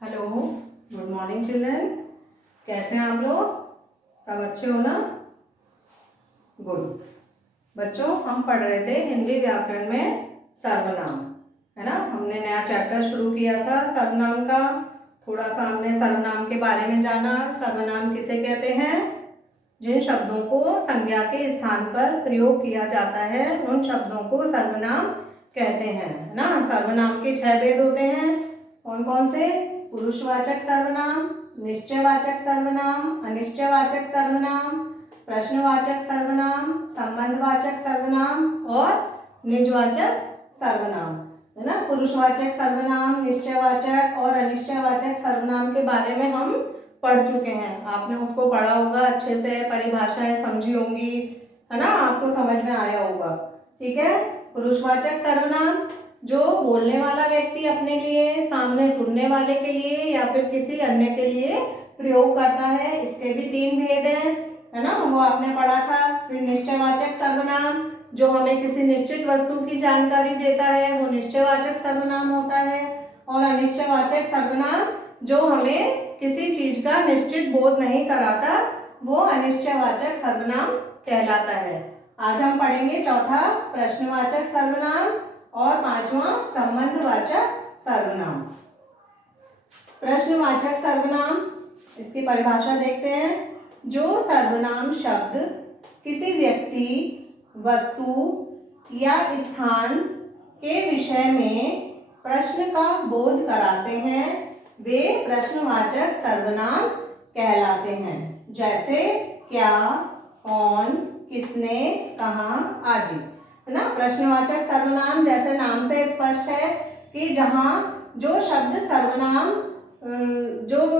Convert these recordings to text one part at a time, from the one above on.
Hello, good morning children. कैसे हैं आप लोग? सब अच्छे हो ना? गुड। बच्चों, हम पढ़ रहे थे हिंदी व्याकरण में सर्वनाम, है ना। हमने नया चैप्टर शुरू किया था सर्वनाम का। थोड़ा सा हमने सर्वनाम के बारे में जाना। सर्वनाम किसे कहते हैं? जिन शब्दों को संज्ञा के स्थान पर प्रयोग किया जाता है उन शब्दों को सर्वनाम कहते हैं, है ना। सर्वनाम के 6 भेद होते हैं। कौन कौन से? पुरुषवाचक सर्वनाम, निश्चयवाचक सर्वनाम, अनिश्चयवाचक सर्वनाम, प्रश्नवाचक सर्वनाम, संबंधवाचक सर्वनाम और निजवाचक सर्वनाम, है ना। पुरुषवाचक सर्वनाम, निश्चयवाचक और अनिश्चयवाचक सर्वनाम के बारे में हम पढ़ चुके हैं। आपने उसको पढ़ा होगा अच्छे से, परिभाषाएं समझी होंगी, है ना, आपको समझ में आया होगा। ठीक है। पुरुषवाचक सर्वनाम जो बोलने वाला व्यक्ति अपने लिए, सामने सुनने वाले के लिए या फिर किसी अन्य के लिए प्रयोग करता है। इसके भी 3 भेद हैं, है ना, वो आपने पढ़ा था। फिर निश्चयवाचक सर्वनाम जो हमें किसी निश्चित वस्तु की जानकारी देता है वो निश्चयवाचक सर्वनाम होता है। और अनिश्चयवाचक सर्वनाम जो हमें किसी चीज का निश्चित बोध नहीं कराता वो अनिश्चयवाचक सर्वनाम कहलाता है। आज हम पढ़ेंगे चौथा प्रश्नवाचक सर्वनाम और 5वां संबंधवाचक सर्वनाम। प्रश्नवाचक सर्वनाम, इसकी परिभाषा देखते हैं। जो सर्वनाम शब्द किसी व्यक्ति, वस्तु या स्थान के विषय में प्रश्न का बोध कराते हैं वे प्रश्नवाचक सर्वनाम कहलाते हैं। जैसे क्या, कौन, किसने, कहाँ आदि, है ना। प्रश्नवाचक सर्वनाम जैसे नाम से स्पष्ट है कि जहाँ जो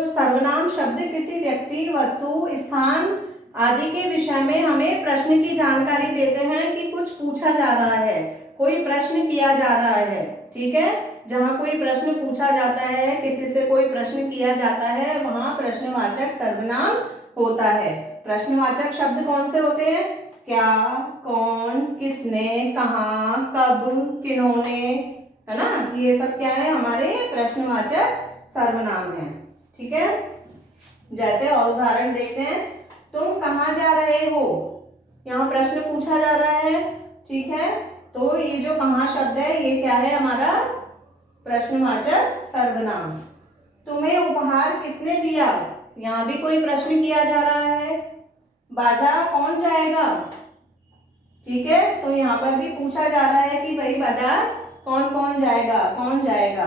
सर्वनाम शब्द किसी व्यक्ति, वस्तु, स्थान आदि के विषय में हमें प्रश्न की जानकारी देते हैं कि कुछ पूछा जा रहा है, कोई प्रश्न किया जा रहा है। ठीक है। जहाँ कोई प्रश्न पूछा जाता है, किसी से कोई प्रश्न किया जाता है, वहाँ प्रश्नवाचक सर्वनाम होता है। प्रश्नवाचक शब्द कौन से होते हैं? क्या, कौन, किसने, कहाँ, कब, किन्होंने, है ना। ये सब क्या है? हमारे प्रश्नवाचक सर्वनाम है। ठीक है। जैसे और उदाहरण देखते हैं। तुम कहाँ जा रहे हो? यहाँ प्रश्न पूछा जा रहा है। ठीक है। तो ये जो कहाँ शब्द है ये क्या है? हमारा प्रश्नवाचक सर्वनाम। तुम्हें उपहार किसने दिया? यहाँ भी कोई प्रश्न किया जा रहा है। बाजार कौन जाएगा? ठीक है। तो यहाँ पर भी पूछा जा रहा है कि भाई बाजार कौन कौन जाएगा, कौन जाएगा,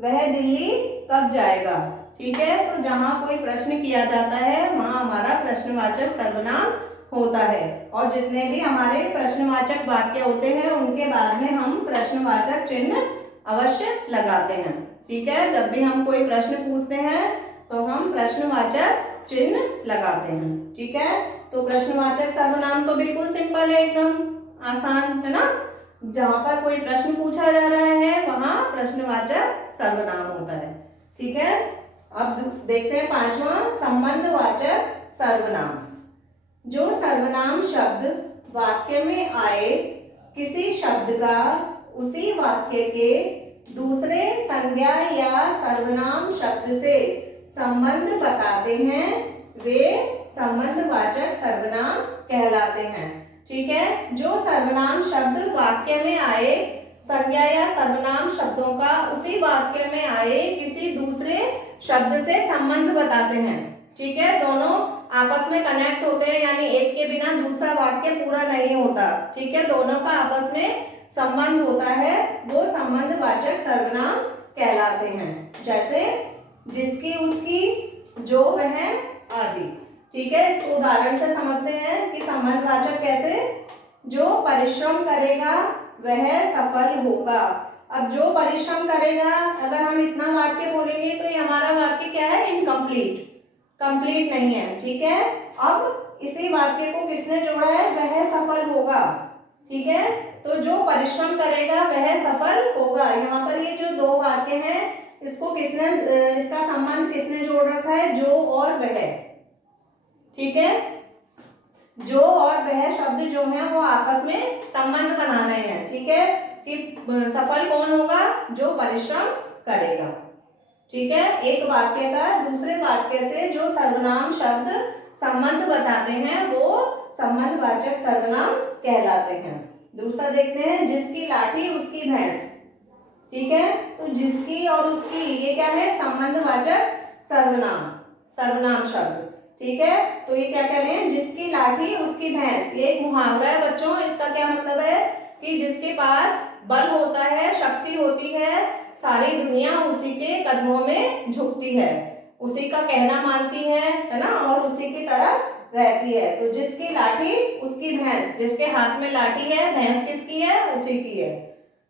वह दिल्ली कब जाएगा। ठीक है। तो जहाँ कोई प्रश्न किया जाता है वहाँ हमारा प्रश्नवाचक सर्वनाम होता है। और जितने भी हमारे प्रश्नवाचक वाक्य होते हैं उनके बाद में हम प्रश्नवाचक चिन्ह अवश्य लगाते हैं। ठीक है। जब भी हम कोई प्रश्न पूछते हैं तो हम प्रश्नवाचक चिन्ह लगाते हैं। ठीक है। तो प्रश्नवाचक सर्वनाम तो बिल्कुल सिंपल है, एकदम आसान, है ना। जहां पर कोई प्रश्न पूछा जा रहा है वहां प्रश्नवाचक सर्वनाम होता है। ठीक है। अब देखते हैं 5वां संबंधवाचक सर्वनाम। जो सर्वनाम शब्द वाक्य में आए किसी शब्द का उसी वाक्य के दूसरे संज्ञा या सर्वनाम शब्द से संबंध बताते हैं वे संबंधवाचक सर्वनाम कहलाते हैं। ठीक है। जो सर्वनाम शब्द वाक्य में आए, संज्ञा या सर्वनाम शब्दों का उसी वाक्य में आए किसी दूसरे शब्द से संबंध बताते हैं। ठीक है। दोनों आपस में कनेक्ट होते हैं, यानी एक के बिना दूसरा वाक्य पूरा नहीं होता। ठीक है। दोनों का आपस में संबंध होता है, वो संबंधवाचक सर्वनाम कहलाते हैं। जैसे जिसकी, उसकी, जो, वह आदि। ठीक है। इस उदाहरण से समझते हैं कि संबंधवाचक कैसे। जो परिश्रम करेगा वह सफल होगा। अब जो परिश्रम करेगा, अगर हम इतना वाक्य बोलेंगे तो ये हमारा वाक्य क्या है? इनकम्प्लीट, कंप्लीट नहीं है। ठीक है। अब इसी वाक्य को किसने जोड़ा है? वह सफल होगा। ठीक है। तो जो परिश्रम करेगा वह सफल होगा। यहाँ पर ये जो 2 वाक्य हैं इसको किसने, इसका संबंध किसने जोड़ रखा है? जो और वह। ठीक है। जो और वह शब्द जो है वो आपस में संबंध बना रहे हैं। ठीक है। कि सफल कौन होगा? जो परिश्रम करेगा। ठीक है, एक वाक्य का दूसरे वाक्य से जो सर्वनाम शब्द संबंध बताते हैं वो संबंधवाचक सर्वनाम कहलाते हैं। दूसरा देखते हैं, जिसकी लाठी उसकी भैंस। ठीक है, तो जिसकी और उसकी ये क्या है, संबंधवाचक सर्वनाम, सर्वनाम शब्द। ठीक है, तो ये क्या कह रहे हैं, जिसकी लाठी उसकी भैंस। ये एक मुहावरा है बच्चों। इसका क्या मतलब है कि जिसके पास बल होता है, शक्ति होती है, सारी दुनिया उसी के कदमों में झुकती है, उसी का कहना मानती है ना, और उसी की तरफ रहती है। तो जिसकी लाठी उसकी भैंस, जिसके हाथ में लाठी है, भैंस किसकी है, उसी की है।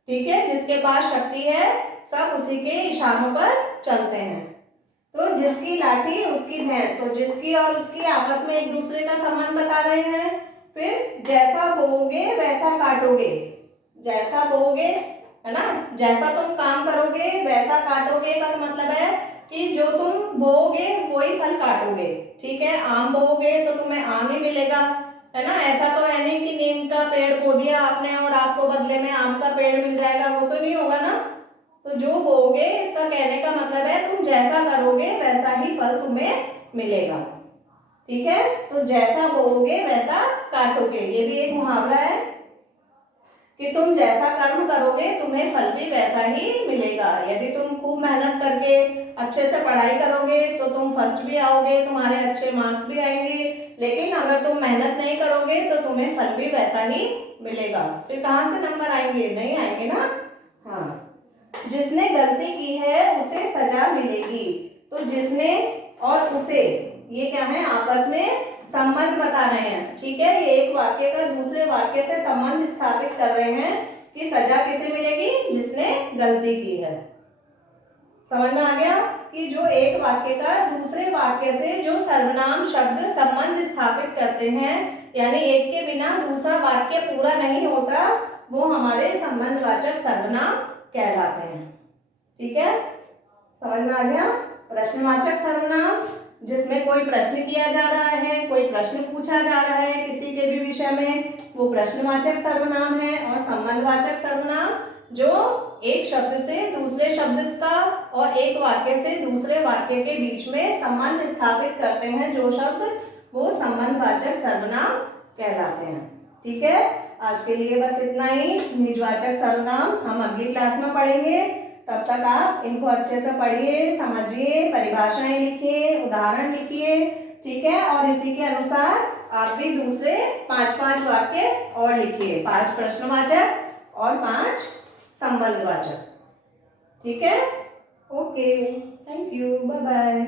ठीक है, जिसके पास शक्ति है, सब उसी के इशारों पर चलते हैं। तो जिसकी लाठी उसकी भैंस, तो जिसकी और उसकी आपस में एक दूसरे का संबंध बता रहे हैं। फिर जैसा बोओगे वैसा काटोगे, जैसा बोओगे है ना, जैसा तुम काम करोगे वैसा काटोगे का मतलब है कि जो तुम बोओगे वही फल काटोगे। ठीक है, आम बोओगे तो तुम्हें आम ही मिलेगा, है ना। ऐसा तो है नहीं कि नीम का पेड़ बो दिया आपने और आपको बदले में आम का पेड़ मिल जाएगा, वो तो नहीं होगा ना। तो जो बोओगे, इसका कहने का मतलब है तुम जैसा करोगे वैसा ही फल तुम्हें मिलेगा। ठीक है, तो जैसा बोओगे वैसा काटोगे, ये भी एक मुहावरा है कि तुम जैसा कर्म करोगे तुम्हें फल भी वैसा ही मिलेगा। यदि तुम खूब मेहनत करके अच्छे से पढ़ाई करोगे तो तुम फर्स्ट भी आओगे, तुम्हारे अच्छे मार्क्स भी आएंगे। लेकिन अगर तुम मेहनत नहीं करोगे तो तुम्हें फल भी वैसा ही मिलेगा। फिर कहाँ से नंबर आएंगे, नहीं आएंगे ना। हाँ, जिसने गलती की है उसे सजा मिलेगी। तो जिसने और उसे, ये क्या है, आपस में संबंध बता रहे हैं। ठीक है, ये एक वाक्य का दूसरे वाक्य से संबंध स्थापित कर रहे हैं कि सजा किसे मिलेगी, जिसने गलती की है। समझ में आ गया कि जो एक वाक्य का दूसरे वाक्य से जो सर्वनाम शब्द संबंध स्थापित करते हैं, यानी एक के बिना दूसरा वाक्य पूरा नहीं होता, वो हमारे संबंधवाचक सर्वनाम कहलाते हैं। ठीक है, समझ में आ गया। प्रश्नवाचक सर्वनाम, जिसमें कोई प्रश्न किया जा रहा है, कोई प्रश्न पूछा जा रहा है किसी के भी विषय में, वो प्रश्नवाचक सर्वनाम है। और संबंधवाचक सर्वनाम जो एक शब्द से दूसरे शब्द का और एक वाक्य से दूसरे वाक्य के बीच में संबंध स्थापित करते हैं जो शब्द, वो संबंधवाचक सर्वनाम कहलाते हैं। ठीक है, आज के लिए बस इतना ही। निजवाचक सर्वनाम हम अगली क्लास में पढ़ेंगे। तब तक आप इनको अच्छे से पढ़िए, समझिए, परिभाषाएं लिखिए, उदाहरण लिखिए। ठीक है, और इसी के अनुसार आप भी दूसरे 5-5 वाक्य और लिखिए, 5 प्रश्नवाचक और 5 संबंधवाचक। ठीक है, okay, thank you, bye bye.